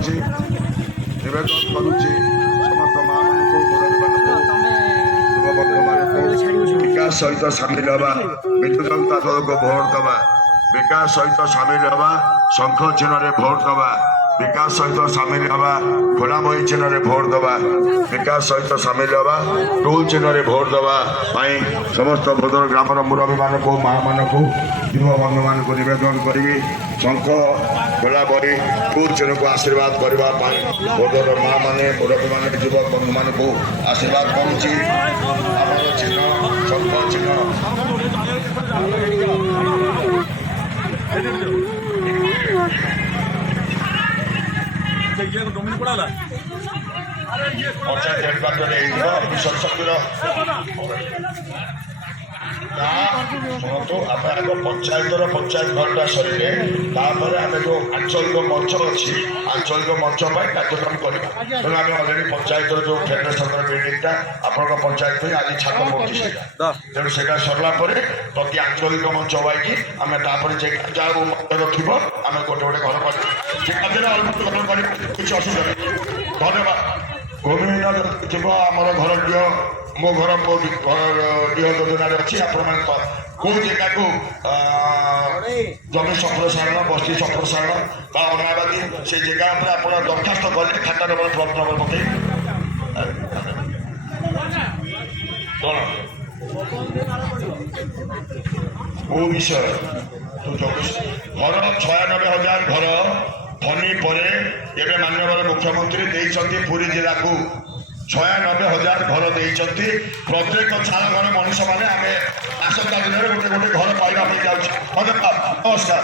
କରୁଛି ନିବେଦନ କରୁଛି ସମସ୍ତ ମା ମାନଙ୍କୁ ଯୁବବର୍ଗମାନଙ୍କୁ ବିକାଶ ସହିତ ସାମିଲ ହେବା ବିଜୁ ଜନତା ଦଳକୁ ଭୋଟ ଦେବା ବିକାଶ ସହିତ ସାମିଲ ହେବା ଶଙ୍ଖ ଚିହ୍ନରେ ଭୋଟ ଦେବା विकास सहित सामिल हवा खोला बही चिन्ह रे भोट दवा विकास सहित सामिल हवा टोल चिन्ह रे भोट दवा समस्त भद्र ग्राम मुरबी मान को माँ मान को युवा बंधु मान को निवेदन करी शंख खोला बही टोल चिन्ह को आशीर्वाद करने भद्र माँ मैंने मुरबी मान युवक बंधु मान को आशीर्वाद करुच्ची चिन्ह शंख पंचायत हेडक्वार्टर मिशन शक्तिर शुणु आम आग पंचायतर पंचायत घरटा सर आम जो आंचलिक मंच अच्छी आंचलिक मंच कार्यक्रम करवा तेणु आम अलरेडी पंचायत जो फेडरेशन बिल्डिंगटा आपण पंचायत आज छात पड़ती तेणु से सरला प्रति आंचलिक मंच वाई आम जहाँ मंदिर थी आम गोटे गोटे घर कर किसी असुविधा नहीं धन्यवाद गोविंद थी आमर घर डीह मो घर डीह योजन अच्छी आपण कौ जगह को जमी संप्रसारण बस्ती संप्रसारण बा अनाबादी से जगह पर आप दरखास्त कले खाता नंबर फ्लट नंबर पकई कौ विषय तो घर 96,000 घर फनी पर एवं माननीय मुख्यमंत्री देते पुरी जिला को 96,000 घर देते प्रत्येक चाल घर मनीष मैंने आम आसंता दिन गोटे गोटे घर पाइबा जाऊँ नमस्कार।